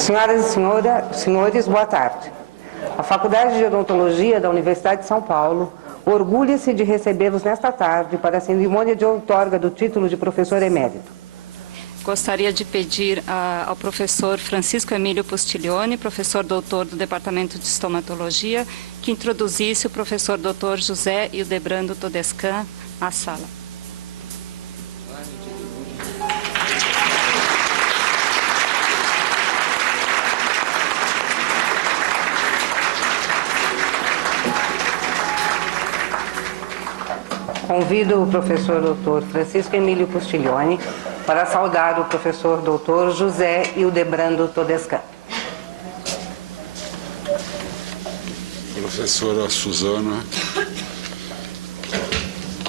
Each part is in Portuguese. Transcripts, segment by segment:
Senhoras e senhores, boa tarde. A Faculdade de Odontologia da Universidade de São Paulo orgulha-se de recebê-los nesta tarde para a cerimônia de outorga do título de professor emérito. Gostaria de pedir ao professor Francisco Emílio Pustiglione, professor doutor do Departamento de Estomatologia, que introduzisse o professor doutor José Hildebrando Todescan à sala. Convido o professor doutor Francisco Emílio Pustiglione para saudar o professor doutor José Hildebrando Todescan. Professora Suzana,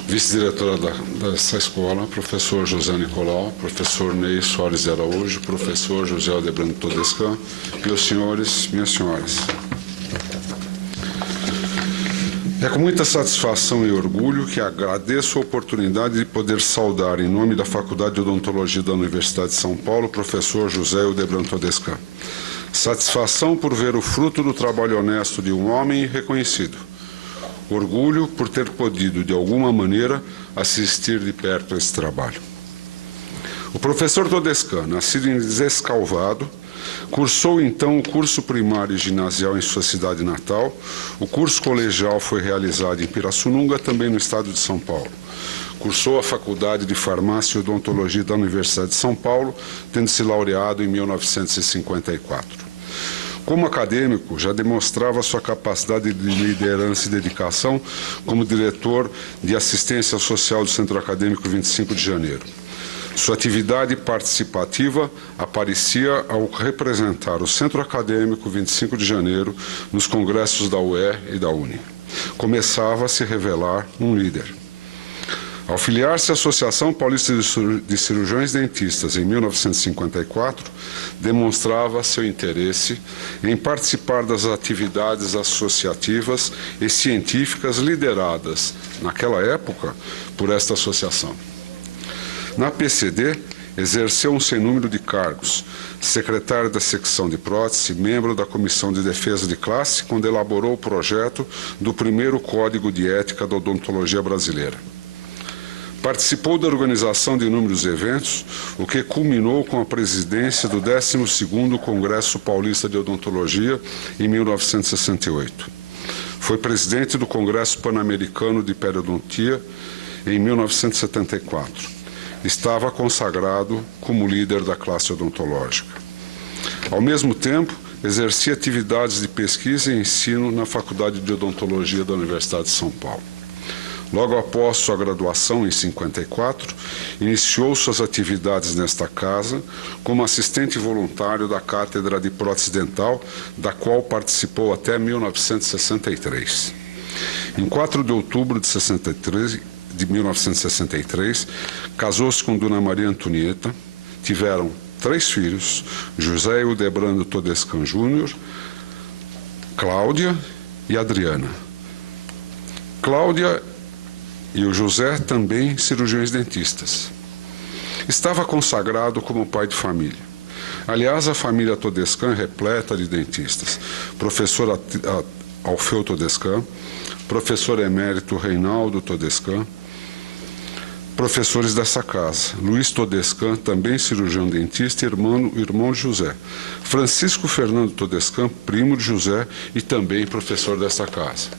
vice-diretora dessa escola, professor José Nicolau, professor Ney Soares de Araújo, professor José Hildebrando Todescan, meus senhores, minhas senhoras. É com muita satisfação e orgulho que agradeço a oportunidade de poder saudar, em nome da Faculdade de Odontologia da Universidade de São Paulo, o professor José Hildebrando Todescan. Satisfação por ver o fruto do trabalho honesto de um homem reconhecido. Orgulho por ter podido, de alguma maneira, assistir de perto a esse trabalho. O professor Todescan, nascido em Descalvado, cursou então o curso primário e ginasial em sua cidade natal. O curso colegial foi realizado em Pirassununga, também no estado de São Paulo. Cursou a Faculdade de Farmácia e Odontologia da Universidade de São Paulo, tendo se laureado em 1954. Como acadêmico, já demonstrava sua capacidade de liderança e dedicação como diretor de assistência social do Centro Acadêmico 25 de Janeiro. Sua atividade participativa aparecia ao representar o Centro Acadêmico 25 de Janeiro nos congressos da UE e da UNE. Começava a se revelar um líder. Ao filiar-se à Associação Paulista de Cirurgiões Dentistas em 1954, demonstrava seu interesse em participar das atividades associativas e científicas lideradas, naquela época, por esta associação. Na PCD, exerceu um sem número de cargos, secretário da secção de prótese, membro da Comissão de Defesa de Classe, quando elaborou o projeto do primeiro Código de Ética da Odontologia Brasileira. Participou da organização de inúmeros eventos, o que culminou com a presidência do 12º Congresso Paulista de Odontologia, em 1968. Foi presidente do Congresso Pan-Americano de Periodontia, em 1974. Estava consagrado como líder da classe odontológica. Ao mesmo tempo, exercia atividades de pesquisa e ensino na Faculdade de Odontologia da Universidade de São Paulo. Logo após sua graduação, em 54, iniciou suas atividades nesta casa como assistente voluntário da Cátedra de Prótese Dental, da qual participou até 1963. Em 4 de outubro de 1963, casou-se com Dona Maria Antonieta, tiveram 3 filhos, José Hildebrando Todescan Júnior, Cláudia e Adriana. Cláudia e o José também cirurgiões dentistas. Estava consagrado como pai de família. Aliás, a família Todescan é repleta de dentistas. Professor Alfeu Todescan, professor emérito Reinaldo Todescan, professores dessa casa. Luiz Todescan, também cirurgião dentista, irmão de José. Francisco Fernando Todescan, primo de José e também professor dessa casa.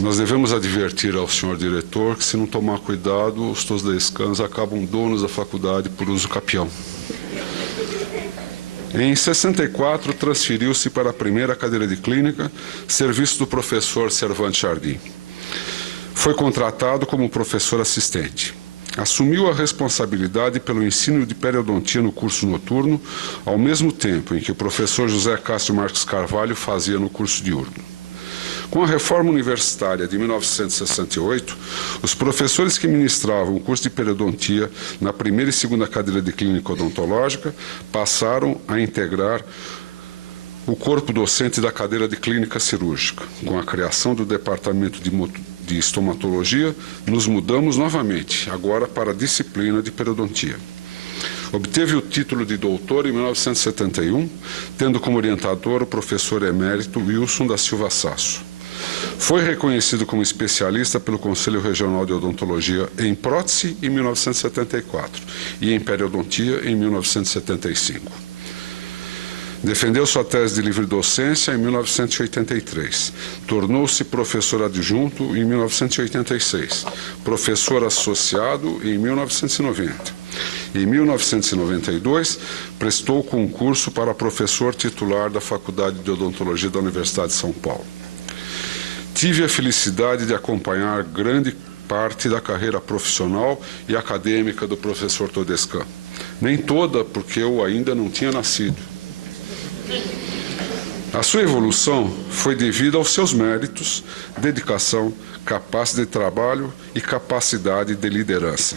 Nós devemos advertir ao senhor diretor que, se não tomar cuidado, os Todescans acabam donos da faculdade por uso capião. Em 64, transferiu-se para a primeira cadeira de clínica, serviço do professor Cervantes Jardim. Foi contratado como professor assistente. Assumiu a responsabilidade pelo ensino de periodontia no curso noturno, ao mesmo tempo em que o professor José Cássio Marques Carvalho fazia no curso diurno. Com a reforma universitária de 1968, os professores que ministravam o curso de periodontia na primeira e segunda cadeira de clínica odontológica passaram a integrar o corpo docente da cadeira de clínica cirúrgica. Com a criação do departamento de estomatologia, nos mudamos novamente, agora para a disciplina de periodontia. Obteve o título de doutor em 1971, tendo como orientador o professor emérito Wilson da Silva Sasso. Foi reconhecido como especialista pelo Conselho Regional de Odontologia em prótese em 1974 e em periodontia em 1975. Defendeu sua tese de livre docência em 1983. Tornou-se professor adjunto em 1986, professor associado em 1990. Em 1992, prestou concurso para professor titular da Faculdade de Odontologia da Universidade de São Paulo. Tive a felicidade de acompanhar grande parte da carreira profissional e acadêmica do professor Todescan. Nem toda, porque eu ainda não tinha nascido. A sua evolução foi devida aos seus méritos, dedicação, capacidade de trabalho e capacidade de liderança.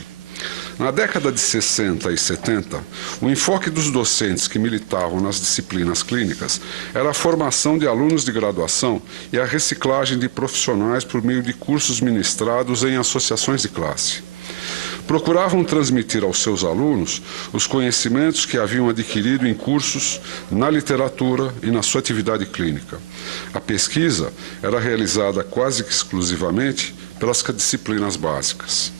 Na década de 60 e 70, o enfoque dos docentes que militavam nas disciplinas clínicas era a formação de alunos de graduação e a reciclagem de profissionais por meio de cursos ministrados em associações de classe. Procuravam transmitir aos seus alunos os conhecimentos que haviam adquirido em cursos, na literatura e na sua atividade clínica. A pesquisa era realizada quase que exclusivamente pelas disciplinas básicas.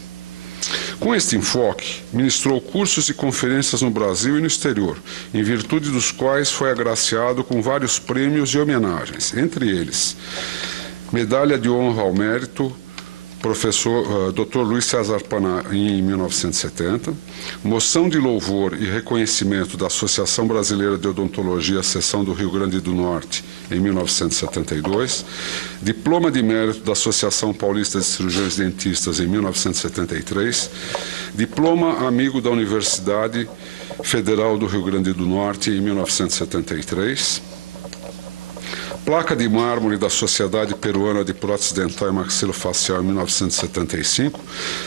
Com este enfoque, ministrou cursos e conferências no Brasil e no exterior, em virtude dos quais foi agraciado com vários prêmios e homenagens, entre eles Medalha de Honra ao Mérito, professor Dr. Luiz César Pana, em 1970, moção de louvor e reconhecimento da Associação Brasileira de Odontologia, seção do Rio Grande do Norte, em 1972, diploma de mérito da Associação Paulista de Cirurgiões Dentistas, em 1973, diploma amigo da Universidade Federal do Rio Grande do Norte, em 1973, placa de mármore da Sociedade Peruana de Prótese Dental e Maxilofacial em 1975,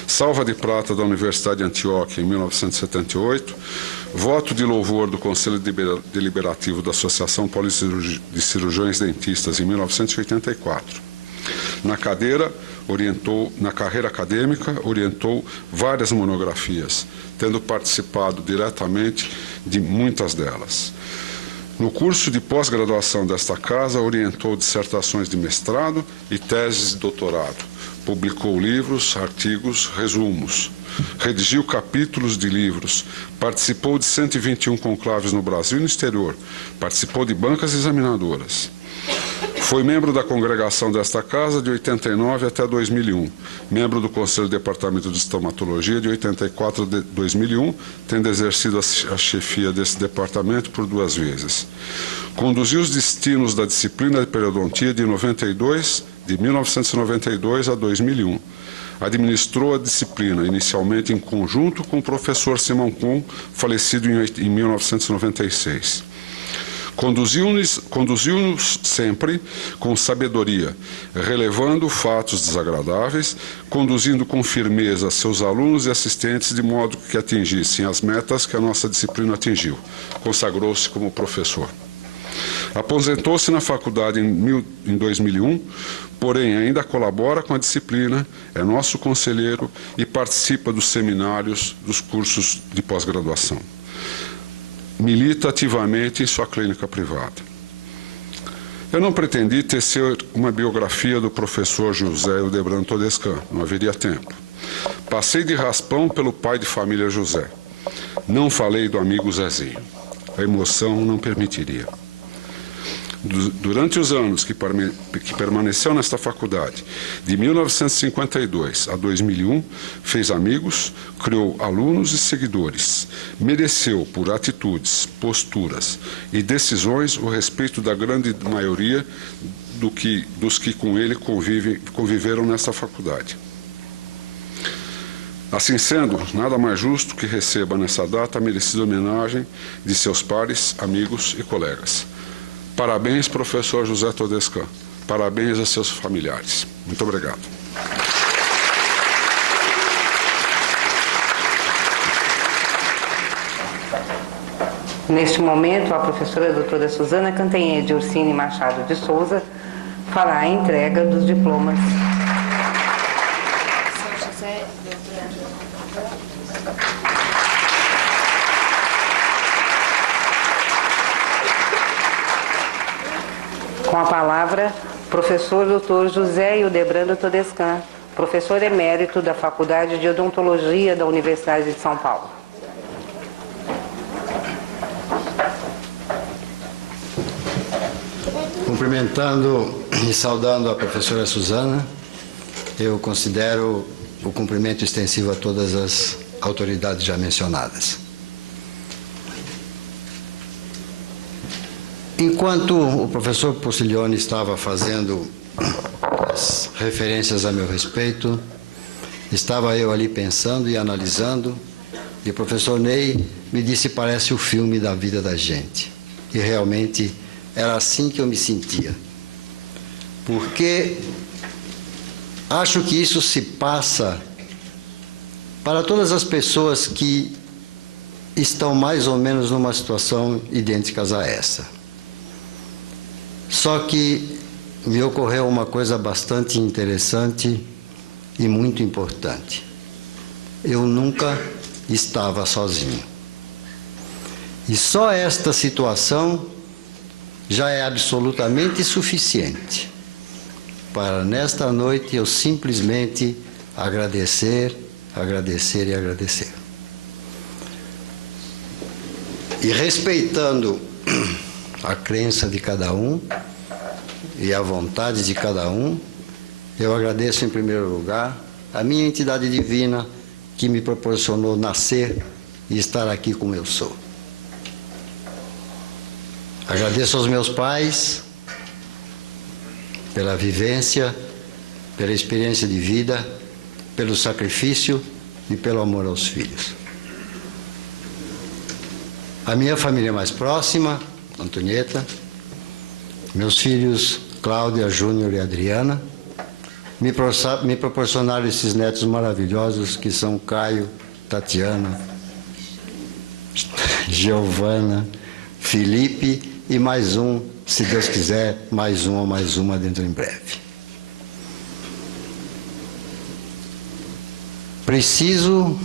salva de prata da Universidade de Antioquia em 1978, voto de louvor do Conselho Deliberativo da Associação Paulista de Cirurgiões Dentistas em 1984. Na carreira acadêmica, orientou várias monografias, tendo participado diretamente de muitas delas. No curso de pós-graduação desta casa, orientou dissertações de mestrado e teses de doutorado. Publicou livros, artigos, resumos. Redigiu capítulos de livros. Participou de 121 conclaves no Brasil e no exterior. Participou de bancas examinadoras. Foi membro da congregação desta casa de 89 até 2001, membro do Conselho do Departamento de Estomatologia de 84 a 2001, tendo exercido a chefia desse departamento por 2 vezes. Conduziu os destinos da disciplina de periodontia de 1992 a 2001. Administrou a disciplina, inicialmente em conjunto com o professor Simão Kuhn, falecido em 1996. Conduziu-nos sempre com sabedoria, relevando fatos desagradáveis, conduzindo com firmeza seus alunos e assistentes de modo que atingissem as metas que a nossa disciplina atingiu. Consagrou-se como professor. Aposentou-se na faculdade em 2001, porém ainda colabora com a disciplina, é nosso conselheiro e participa dos seminários dos cursos de pós-graduação. Milita ativamente em sua clínica privada. Eu não pretendi tecer uma biografia do professor José Hildebrando Todescan, não haveria tempo. Passei de raspão pelo pai de família José. Não falei do amigo Zezinho. A emoção não permitiria. Durante os anos que permaneceu nesta faculdade, de 1952 a 2001, fez amigos, criou alunos e seguidores, mereceu por atitudes, posturas e decisões o respeito da grande maioria dos que com ele conviveram nesta faculdade. Assim sendo, nada mais justo que receba nessa data a merecida homenagem de seus pares, amigos e colegas. Parabéns, professor José Todescan. Parabéns a seus familiares. Muito obrigado. Neste momento, a professora doutora Suzana Cantanhede Ursini Machado de Souza fará a entrega dos diplomas. Com a palavra, professor Dr. José Hildebrando Todescan, professor emérito da Faculdade de Odontologia da Universidade de São Paulo. Cumprimentando e saudando a professora Suzana, eu considero o cumprimento extensivo a todas as autoridades já mencionadas. Enquanto o professor Postilione estava fazendo as referências a meu respeito, estava eu ali pensando e analisando, e o professor Ney me disse: parece o filme da vida da gente. E realmente era assim que eu me sentia. Porque acho que isso se passa para todas as pessoas que estão mais ou menos numa situação idêntica a essa. Só que me ocorreu uma coisa bastante interessante e muito importante. Eu nunca estava sozinho. E só esta situação já é absolutamente suficiente para, nesta noite, eu simplesmente agradecer, agradecer e agradecer. E respeitando a crença de cada um e a vontade de cada um, eu agradeço em primeiro lugar a minha entidade divina que me proporcionou nascer e estar aqui como eu sou. Agradeço aos meus pais pela vivência, pela experiência de vida, pelo sacrifício e pelo amor aos filhos. A minha família mais próxima, Antonieta, meus filhos Cláudia, Júnior e Adriana, me proporcionaram esses netos maravilhosos que são Caio, Tatiana, Giovana, Felipe e mais um, se Deus quiser, mais um ou mais uma dentro em breve. Preciso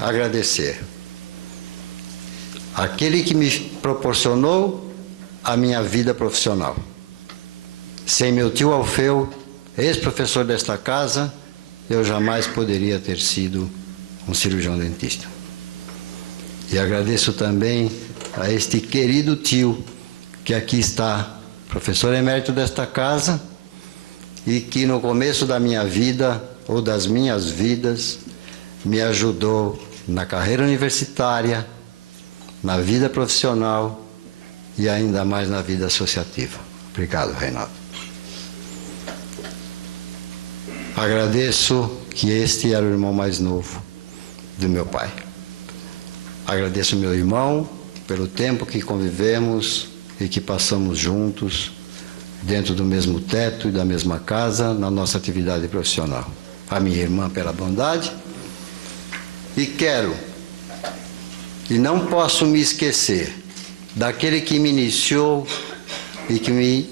agradecer aquele que me proporcionou a minha vida profissional. Sem meu tio Alfeu, ex-professor desta casa, eu jamais poderia ter sido um cirurgião dentista. E agradeço também a este querido tio que aqui está, professor emérito desta casa, e que no começo da minha vida, ou das minhas vidas, me ajudou na carreira universitária, na vida profissional e ainda mais na vida associativa. Obrigado, Reinaldo. Agradeço que este era o irmão mais novo do meu pai. Agradeço meu irmão pelo tempo que convivemos e que passamos juntos, dentro do mesmo teto e da mesma casa, na nossa atividade profissional. A minha irmã pela bondade. E quero, e não posso me esquecer, daquele que me iniciou e que me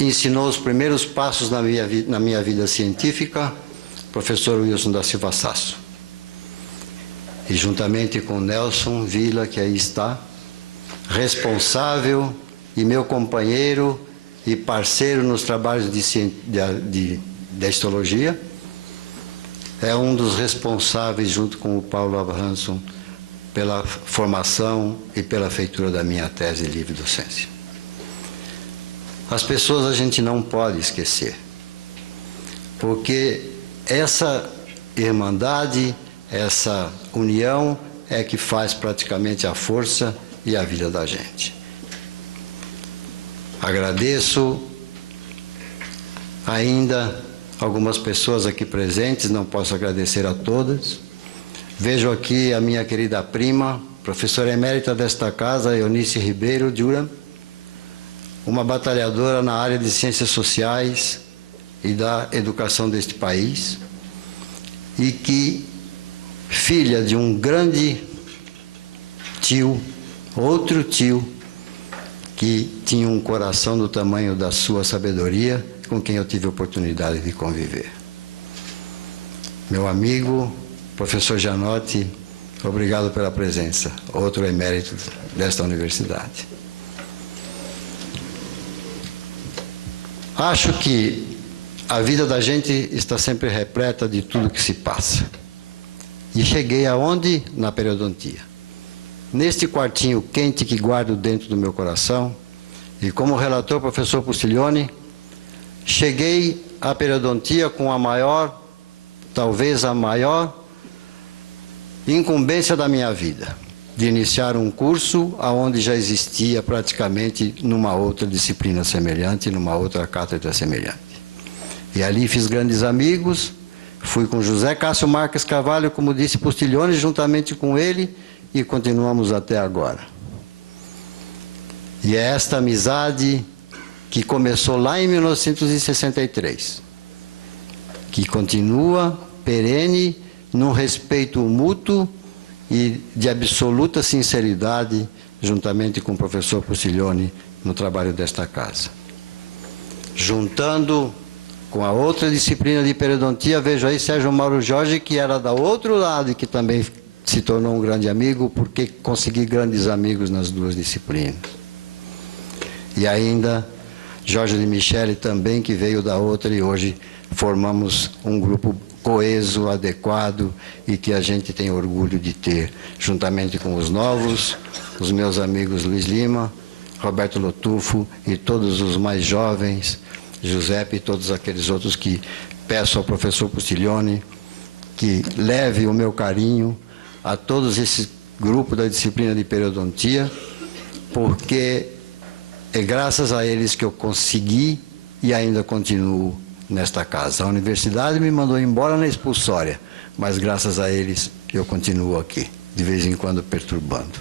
ensinou os primeiros passos na minha vida científica, professor Wilson da Silva Sasso. E juntamente com Nelson Vila, que aí está, responsável e meu companheiro e parceiro nos trabalhos de histologia, é um dos responsáveis, junto com o Paulo Abrahamson, pela formação e pela feitura da minha tese de livre docência. As pessoas a gente não pode esquecer, porque essa irmandade, essa união é que faz praticamente a força e a vida da gente. Agradeço ainda algumas pessoas aqui presentes, não posso agradecer a todas. Vejo aqui a minha querida prima, professora emérita desta casa, Eunice Ribeiro Duran, uma batalhadora na área de ciências sociais e da educação deste país, e que, filha de um grande tio, outro tio, que tinha um coração do tamanho da sua sabedoria, com quem eu tive a oportunidade de conviver. Meu amigo, professor Janotti, obrigado pela presença, outro emérito desta universidade. Acho que a vida da gente está sempre repleta de tudo que se passa. E cheguei aonde? Na periodontia. Neste quartinho quente que guardo dentro do meu coração, e como relator professor Pustiglione, cheguei à periodontia com a maior, talvez a maior incumbência da minha vida, de iniciar um curso onde já existia praticamente numa outra disciplina semelhante, numa outra cátedra semelhante. E ali fiz grandes amigos, fui com José Cássio Marques Carvalho, como disse Pustiglione, juntamente com ele, e continuamos até agora. E é esta amizade que começou lá em 1963, que continua perene, num respeito mútuo e de absoluta sinceridade, juntamente com o professor Pustiglione, no trabalho desta casa. Juntando com a outra disciplina de periodontia, vejo aí Sérgio Mauro Jorge, que era do outro lado e que também se tornou um grande amigo, porque consegui grandes amigos nas duas disciplinas. E ainda Jorge de Michele também, que veio da outra, e hoje formamos um grupo coeso, adequado, e que a gente tem orgulho de ter, juntamente com os novos, os meus amigos Luiz Lima, Roberto Lotufo e todos os mais jovens, Giuseppe e todos aqueles outros, que peço ao professor Pustiglione que leve o meu carinho a todos esses grupos da disciplina de periodontia, porque é graças a eles que eu consegui e ainda continuo nesta casa. A universidade me mandou embora na expulsória, mas graças a eles eu continuo aqui, de vez em quando perturbando.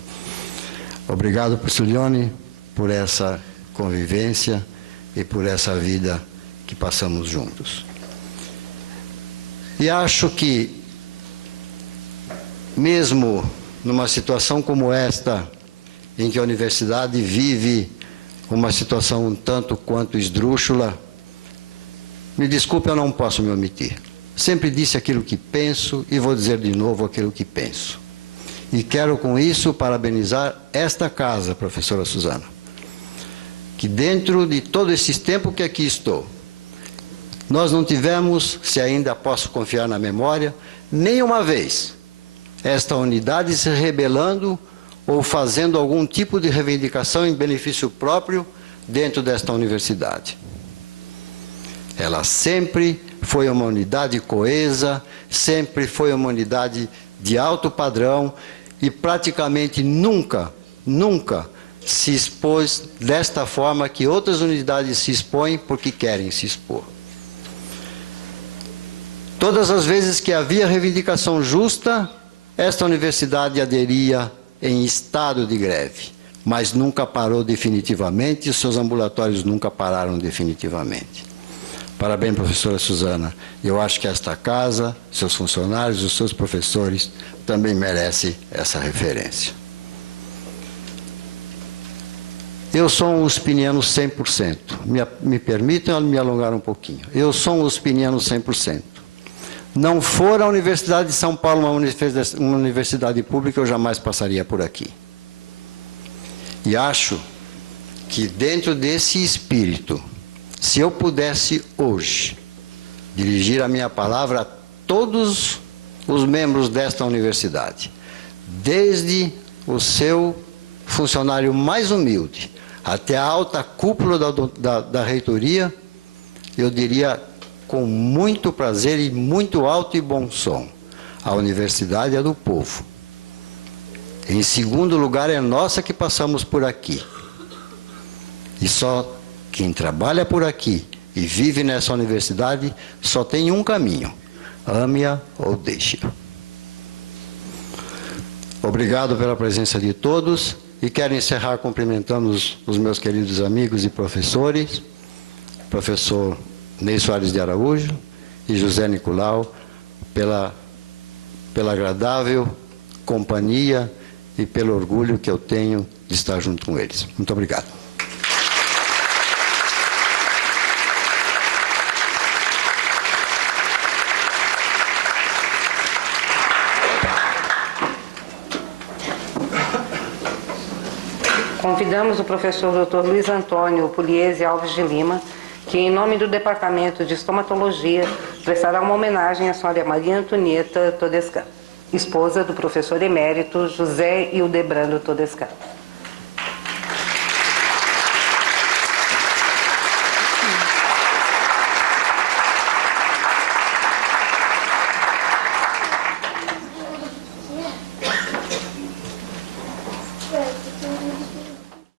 Obrigado, Pustiglione, por essa convivência e por essa vida que passamos juntos. E acho que, mesmo numa situação como esta, em que a universidade vive uma situação um tanto quanto esdrúxula, me desculpe, eu não posso me omitir. Sempre disse aquilo que penso e vou dizer de novo aquilo que penso. E quero com isso parabenizar esta casa, professora Suzana, que dentro de todo esse tempo que aqui estou, nós não tivemos, se ainda posso confiar na memória, nenhuma vez esta unidade se rebelando ou fazendo algum tipo de reivindicação em benefício próprio dentro desta universidade. Ela sempre foi uma unidade coesa, sempre foi uma unidade de alto padrão e praticamente nunca se expôs desta forma que outras unidades se expõem porque querem se expor. Todas as vezes que havia reivindicação justa, esta universidade aderia em estado de greve, mas nunca parou definitivamente e os seus ambulatórios nunca pararam definitivamente. Parabéns, professora Suzana. Eu acho que esta casa, seus funcionários, os seus professores também merecem essa referência. Eu sou um uspiniano 100%. Me permitam me alongar um pouquinho. Eu sou um uspiniano 100%. Não for a Universidade de São Paulo uma universidade pública, eu jamais passaria por aqui. E acho que dentro desse espírito, se eu pudesse hoje dirigir a minha palavra a todos os membros desta universidade, desde o seu funcionário mais humilde até a alta cúpula da reitoria, eu diria com muito prazer e muito alto e bom som: a universidade é do povo. Em segundo lugar, é nossa que passamos por aqui. E só quem trabalha por aqui e vive nessa universidade só tem um caminho: ame-a ou deixe-a. Obrigado pela presença de todos e quero encerrar cumprimentando os meus queridos amigos e professores, professor Ney Soares de Araújo e José Nicolau, pela agradável companhia e pelo orgulho que eu tenho de estar junto com eles. Muito obrigado. Convidamos o professor Dr. Luiz Antônio Pugliese Alves de Lima, que, em nome do Departamento de Estomatologia, prestará uma homenagem à senhora Maria Antonieta Todescan, esposa do professor emérito José Hildebrando Todescan.